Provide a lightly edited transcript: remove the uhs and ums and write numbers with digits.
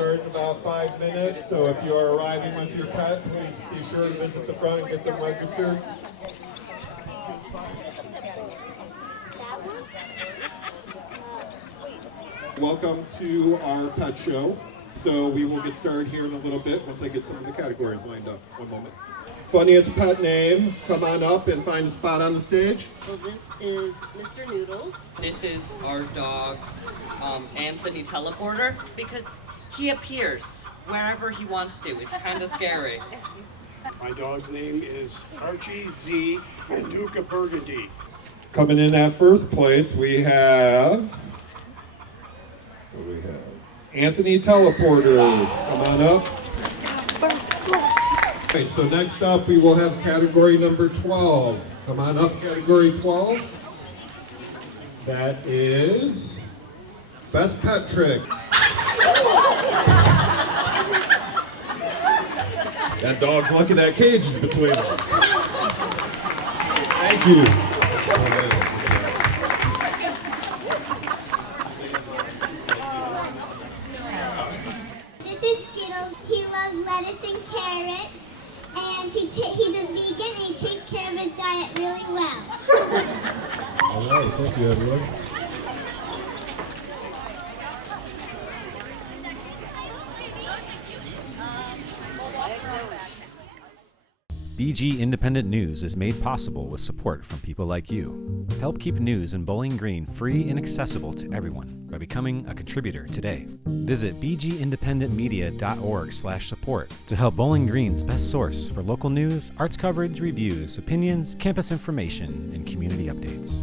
start in about 5 minutes, so if you are arriving with your pet, please be sure to visit the front and get them registered. Welcome to our pet show. So we will get started here in a little bit once I get some of the categories lined up. One moment. Funniest pet name, come on up and find a spot on the stage. So this is Mr. Noodles. This is our dog, Anthony Teleporter, because he appears wherever he wants to. It's kind of scary. My dog's name is Archie Z and Duke of Burgundy. Coming in at first place, we have... What do we have? Anthony Teleporter. Come on up. Okay, so next up we will have category number 12. Come on up, category 12. That is Best Pet Trick. That dog's lucky that cage is between them. Thank you. This is Skittles. He loves lettuce and carrot, and he's a vegan and he takes care of his diet really well. All right, thank you, everyone. BG Independent News is made possible with support from people like you. Help keep news in Bowling Green free and accessible to everyone by becoming a contributor today. Visit bgindependentmedia.org/support to help Bowling Green's best source for local news, arts coverage, reviews, opinions, campus information, and community updates.